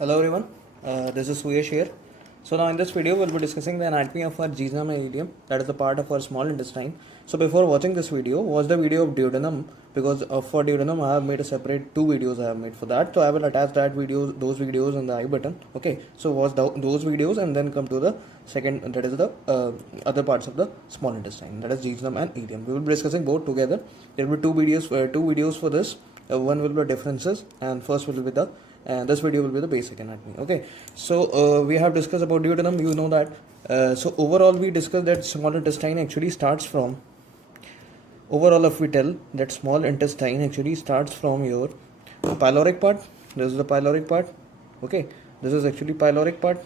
Hello everyone, this is Suyesh here. So now in this video we'll be discussing the anatomy of our jejunum and ileum, that is the part of our small intestine. So before watching this video, watch the video of duodenum, because for duodenum I have made a separate two videos I have made for that. So I will attach those videos in the I button. Okay, so watch those videos and then come to the second, that is the other parts of the small intestine, that is jejunum and ileum. We will be discussing both together. There will be two videos for this. One will be differences and first will be the this video will be the basic anatomy. Okay, so we have discussed about duodenum, you know that. So overall we discussed that small intestine actually starts from, overall if we tell that small intestine actually starts from your pyloric part. This is the pyloric part. Okay, this is actually pyloric part,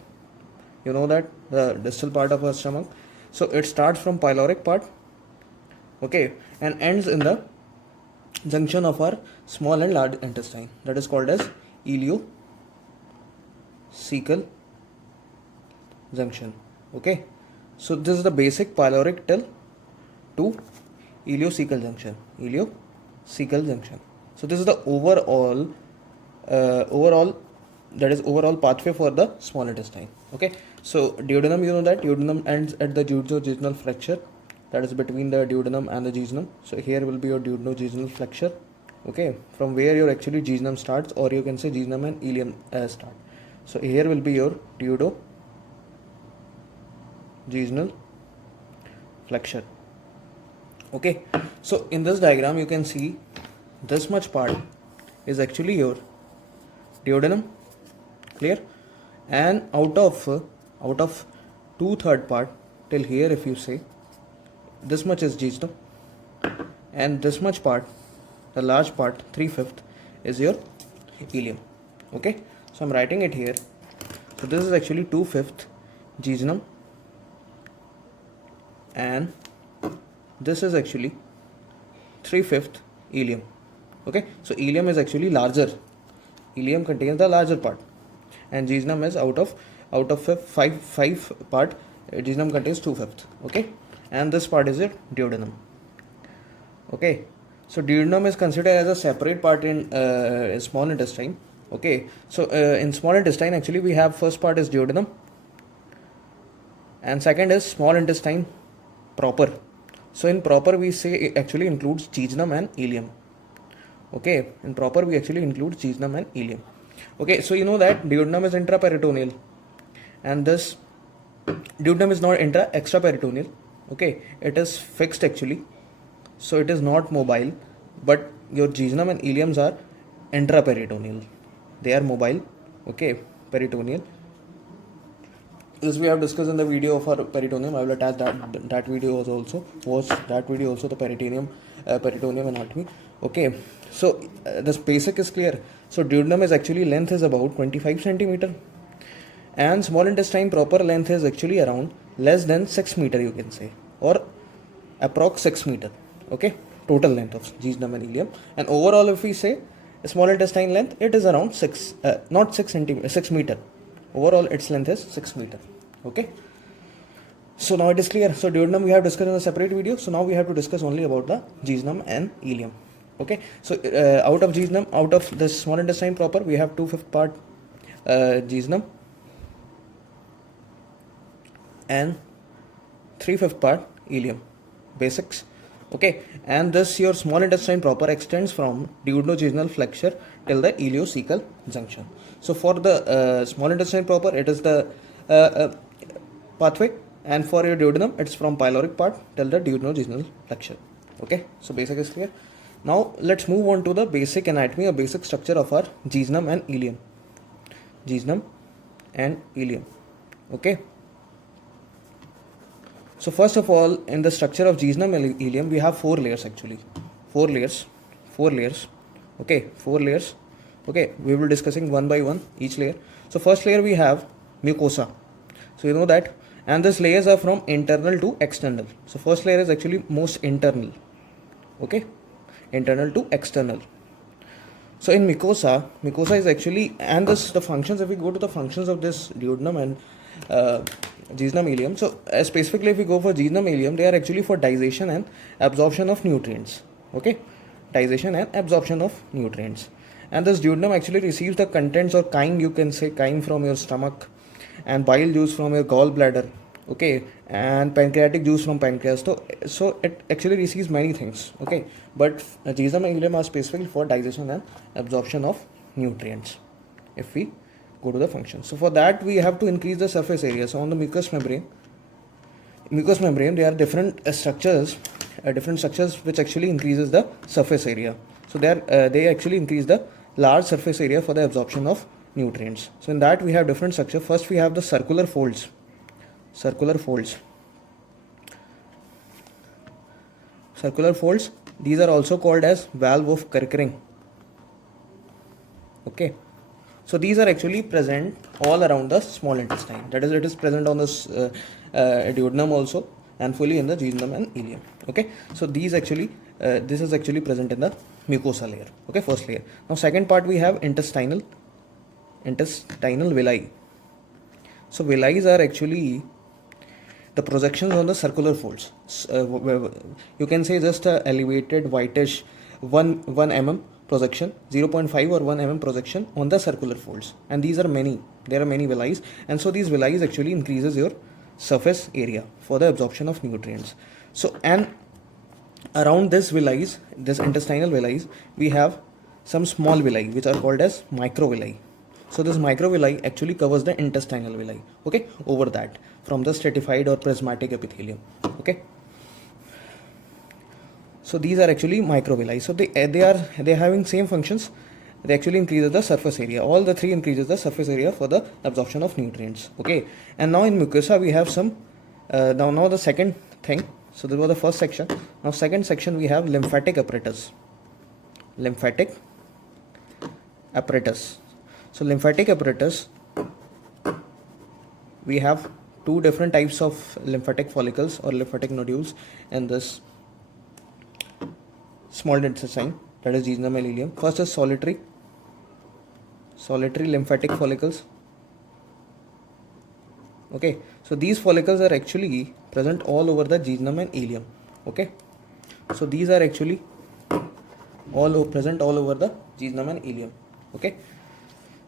you know that, the distal part of our stomach. So it starts from pyloric part, okay, and ends in the junction of our small and large intestine, that is called as ileocaecal junction. Okay, so this is the basic pyloric till to ileocaecal junction. So this is the overall overall pathway for the small intestine. Okay, so duodenum, you know that duodenum ends at the duodojejunal flexure, that is between the duodenum and the jejunum. So here will be your duodojejunal flexure. Okay, from where your actually jejunum starts, or you can say jejunum and ileum start. So here will be your duodojejunal flexure. Okay, so in this diagram you can see this much part is actually your duodenum, clear, and out of 2/3 part till here, if you say, this much is jejunum, and this much part, the large part, 3/5, is your ileum. Okay, so I'm writing it here. So this is actually 2/5 jejunum, and this is actually 3/5 ileum. Okay, so ileum is actually larger. Ileum contains the larger part, and jejunum is out of five part. Jejunum contains 2/5. Okay, and this part is your duodenum. Okay, so duodenum is considered as a separate part in small intestine. Okay, so in small intestine actually we have, first part is duodenum, and second is small intestine proper. So in proper we say it actually includes jejunum and ileum. Okay, in proper we actually include jejunum and ileum. Okay, so you know that duodenum is intraperitoneal, and this duodenum is not extraperitoneal. Okay, it is fixed actually, so it is not mobile, but your jejunum and ileums are intraperitoneal, they are mobile. Okay, peritoneal, this we have discussed in the video of our peritoneum. I will attach that video also. Watch that video also, the peritoneum anatomy. Okay, so this basic is clear. So duodenum is actually, length is about 25 centimeter, and small intestine proper length is actually around less than 6 meter, you can say, or approx 6 meter. Okay, total length of jejunum and ileum. And overall if we say small intestine length, it is around 6 meter. Overall its length is 6 meter. Okay, so now it is clear. So duodenum we have discussed in a separate video, so now we have to discuss only about the jejunum and ileum. Okay, so out of jejunum, out of the small intestine proper, we have 2/5 part jejunum and 3/5 part ileum. Basics. Okay, and this your small intestine proper extends from duodojejunal flexure till the ileocaecal junction. So for the small intestine proper, it is the pathway, and for your duodenum, it's from pyloric part till the duodojejunal flexure. Okay, so basic is clear. Now let's move on to the basic anatomy or basic structure of our jejunum and ileum. Jejunum and ileum. Okay. So first of all, in the structure of jejunum and ileum, we have 4 layers actually. 4 layers. Okay, 4 layers. Okay, we will be discussing one by one each layer. So first layer we have mucosa. So you know that, and these layers are from internal to external. So first layer is actually most internal. Okay, internal to external. So in mucosa is actually, and this the functions, if we go to the functions of this duodenum and jejunum ileum. So specifically if we go for jejunum ileum, they are actually for digestion and absorption of nutrients. Okay, digestion and absorption of nutrients. and this duodenum actually receives the contents or chyme, you can say chyme, from your stomach, and bile juice from your gallbladder, okay, and pancreatic juice from pancreas. So it actually receives many things, okay, but jejunum and ileum are specifically for digestion and absorption of nutrients. If we go to the function, so for that we have to increase the surface area. So on the mucous membrane there are different structures which actually increases the surface area. So they actually increase the large surface area for the absorption of nutrients. So in that we have different structure. First we have the circular folds. These are also called as valve of Kerckering, okay. So these are actually present all around the small intestine. That is, it is present on the duodenum also, and fully in the jejunum and ileum, okay. So these actually this is actually present in the mucosa layer, okay, first layer. Now second part we have intestinal villi. So villi are actually the projections on the circular folds. You can say just a elevated whitish 1 mm projection, 0.5 or 1 mm projection on the circular folds, and these are many. There are many villi, and so these villi actually increases your surface area for the absorption of nutrients. So, and around this villi, this intestinal villi, we have some small villi which are called as microvilli. So this microvilli actually covers the intestinal villi, okay, over that, from the stratified or prismatic epithelium, okay. So these are actually microvilli. So they are having same functions. They actually increases the surface area. All the three increases the surface area for the absorption of nutrients, okay. And now in mucosa we have some now the second thing. So this was the first section. Now second section we have lymphatic apparatus. So lymphatic apparatus, we have two different types of lymphatic follicles or lymphatic nodules in this small intestine, that is jejunum and ileum. First is solitary lymphatic follicles, okay. So these follicles are actually present all over the jejunum and ileum, okay. So these are actually present all over the jejunum and ileum, okay.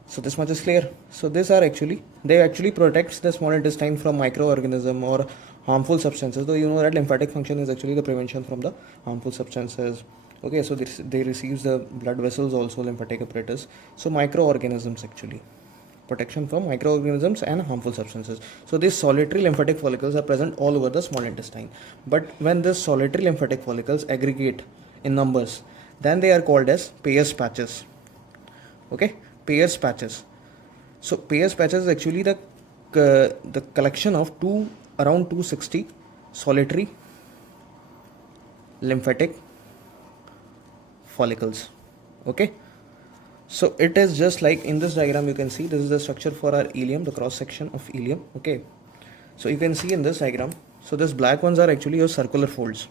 So this much is clear. So these are actually, they actually protects the small intestine from microorganism or harmful substances. Though you know that lymphatic function is actually the prevention from the harmful substances, okay. So they receives the blood vessels also, lymphatic apparatus. So microorganisms, actually protection from microorganisms and harmful substances. So these solitary lymphatic follicles are present all over the small intestine, but when the solitary lymphatic follicles aggregate in numbers, then they are called as Peyer's patches, okay. Peyer's patches. So Peyer's patches is actually the collection of around 260 solitary lymphatic follicles, okay. So it is just like in this diagram, you can see this is the structure for our ileum, the cross section of ileum, okay. So you can see in this diagram, so these black ones are actually your circular folds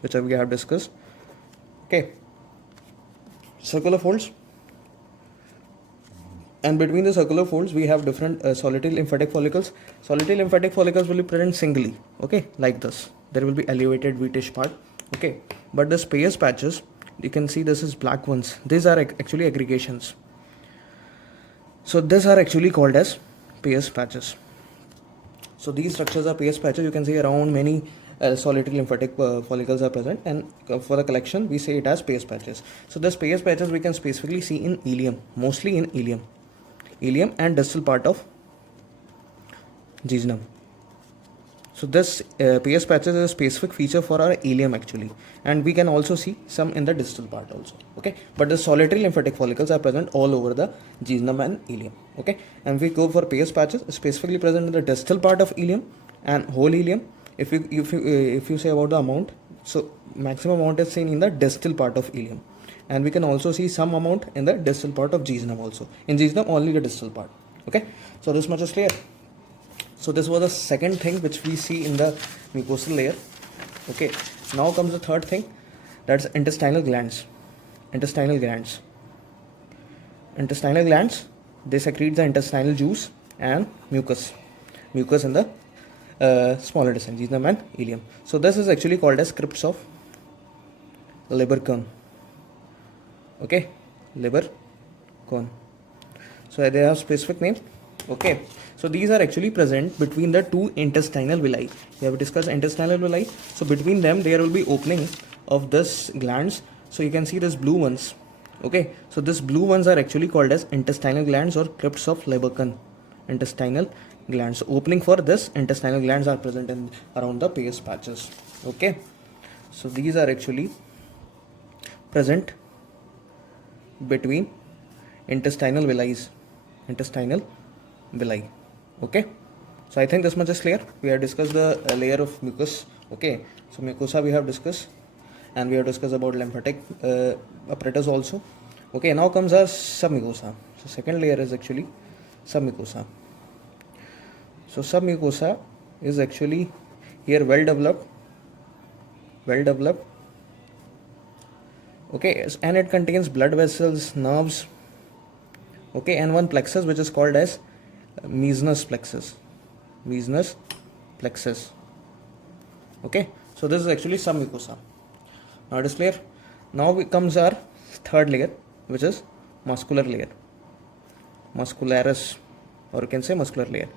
which we have discussed, okay. Circular folds, and between the circular folds we have different solitary lymphatic follicles. Solitary lymphatic follicles will be present singly, okay, like this. There will be elevated wheatish part, okay. But the Peyer's patches, you can see this is black ones. These are actually aggregations. So these are actually called as Peyer's patches. So these structures are Peyer's patches. You can see around many solitary lymphatic follicles are present, and for the collection we say it as Peyer's patches. So this Peyer's patches we can specifically see in ileum, mostly in ileum and distal part of jejunum. So this Peyer's patches is a specific feature for our ileum actually, and we can also see some in the distal part also, okay. But the solitary lymphatic follicles are present all over the jejunum and ileum, okay. And we go for Peyer's patches, specifically present in the distal part of ileum and whole ileum. If you say about the amount, so maximum amount is seen in the distal part of ileum, and we can also see some amount in the distal part of jejunum also. In jejunum only the distal part, okay. So this much is clear. So this was the second thing which we see in the mucosal layer, okay. Now comes the third thing, that's intestinal glands. Intestinal glands, they secrete the intestinal juice and mucus in the small intestine, jejunum and ileum. So this is actually called as crypts of Lieberkühn, okay. liver cone. So they have specific name. Okay, so these are actually present between the two intestinal villi. We have discussed intestinal villi. So between them there will be opening of this glands. So you can see this blue ones. Okay, so this blue ones are actually called as intestinal glands or crypts of Lieberkühn. Intestinal glands. So opening for this intestinal glands are present in around the Peyer's patches. Okay, so these are actually present between intestinal villi. Okay, so I think this much is clear. We have discussed the layer of mucus. Okay, so mucosa we have discussed, and we have discussed about lymphatic apparatus also. Okay, now comes our submucosa. So second layer is actually submucosa. So submucosa is actually here well developed. Okay, and it contains blood vessels, nerves. Okay, and one plexus which is called as Meissner's plexus. Okay, so this is actually submucosa. Now it is clear. Now comes our third layer, which is muscular layer, muscularis, or you can say muscular layer.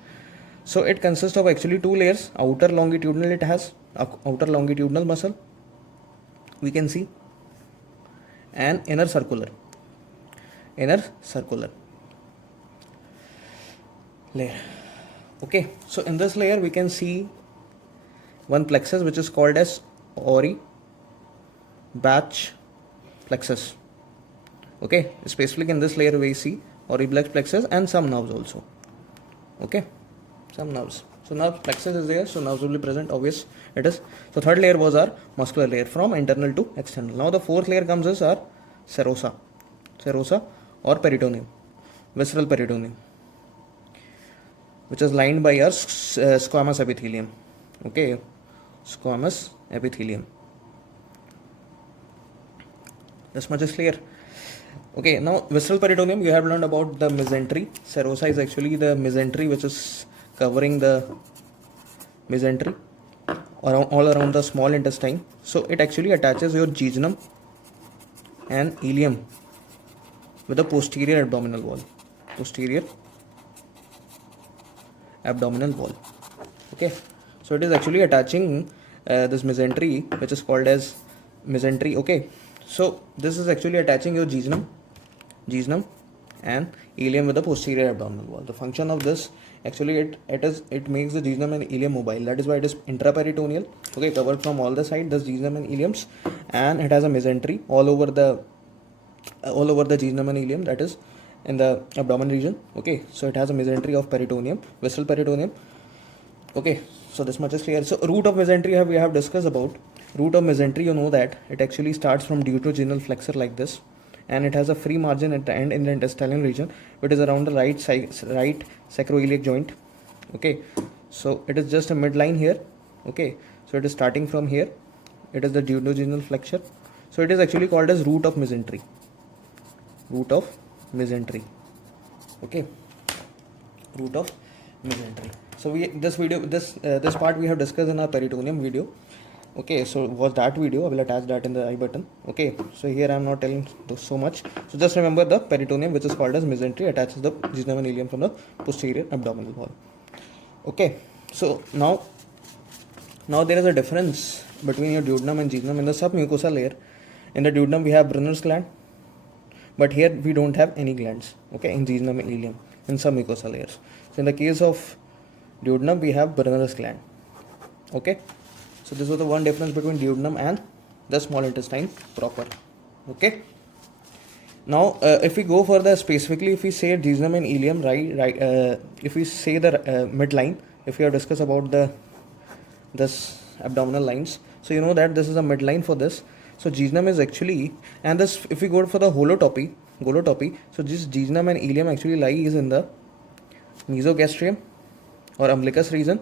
So it consists of actually two layers. Outer longitudinal, it has outer longitudinal muscle, we can see, and inner circular layer. Okay, so in this layer we can see one plexus which is called as Ori Bach plexus. Okay, specifically in this layer we see Ori Bach plexus and some nerves also. Okay, some nerves. So nerve plexus is there, so nerves will be present, obvious it is. So third layer was our muscular layer from internal to external. Now the fourth layer comes as our serosa or peritoneum, visceral peritoneum, which is lined by our squamous epithelium. Okay, squamous epithelium. This much is clear. Okay, now visceral peritoneum, you have learned about the mesentery. Serosa is actually the mesentery which is covering the mesentery all around the small intestine. So it actually attaches your jejunum and ileum with the posterior abdominal wall. Okay, so it is actually attaching this mesentery, which is called as mesentery. Okay, so this is actually attaching your jejunum and ileum with the posterior abdominal wall. The function of this actually it makes the jejunum and ileum mobile. That is why it is intraperitoneal. Okay, covered from all the side, this jejunum and ileums, and it has a mesentery all over the jejunum and ileum, that is in the abdomen region. Okay, so it has a mesentery of peritoneum, visceral peritoneum. Okay, so this much is clear. So root of mesentery we have discussed about. Root of mesentery, you know that it actually starts from duodojejunal flexure like this, and it has a free margin at the end in the intestinal region, which is around the right sacroiliac joint. Okay, so it is just a midline here. Okay, so it is starting from here. It is the duodojejunal flexure. So it is actually called as root of mesentery. Okay, root of mesentery. So this part we have discussed in our peritoneum video. Okay, so was that video, I will attach that in the I button. Okay, so here I am not telling so much. So just remember the peritoneum, which is called as mesentery, attaches the jejunum and ileum from the posterior abdominal wall. Okay, so now there is a difference between your duodenum and jejunum. In the submucosa layer, in the duodenum we have Brunner's gland, but here we don't have any glands. Okay, in jejunum and ileum, in submucosa layers. So in the case of duodenum we have Brunner's gland. Okay, so this was the one difference between duodenum and the small intestine proper. Okay, now if we go for the specifically, if we say jejunum and ileum, right, if we say the midline, if we have discussed about this abdominal lines, so you know that this is a midline for this. So jejunum is actually, and this, if we go for the holotopy, so this jejunum and ileum actually lies in the mesogastrium or umbilicus region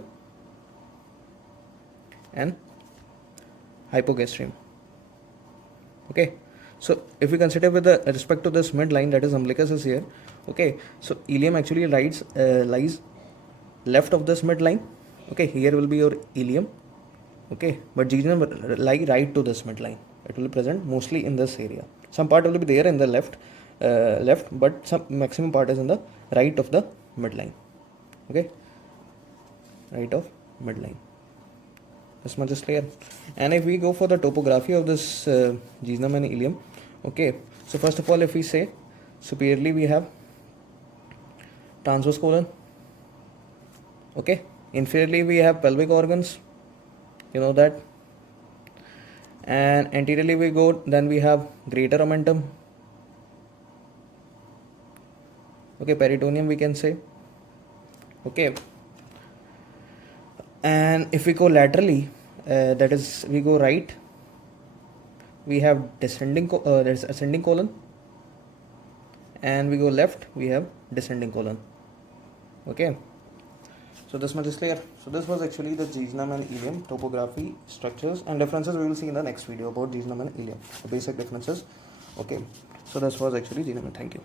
and hypogastrium. Okay, so if we consider with the respect to this midline, that is umbilicus is here. Okay, so ileum actually lies left of this midline. Okay, here will be your ileum. Okay, but jejunum lie right to this midline. It will be present mostly in this area. Some part will be there in the left, left, but some maximum part is in the right of the midline. Okay, right of midline. This much is clear. And if we go for the topography of this jejunum and ileum, okay, so first of all, if we say superiorly, we have transverse colon. Okay, inferiorly we have pelvic organs, you know that, and anteriorly we go, then we have greater omentum. Okay, peritoneum we can say. Okay, and if we go laterally, that is we go right, we have there's ascending colon, and we go left, we have descending colon. Okay, so this much is clear. So this was actually the jejunum and ileum topography, structures and differences. We will see in the next video about jejunum and ileum, the basic differences. Okay, so this was actually jejunum. Thank you.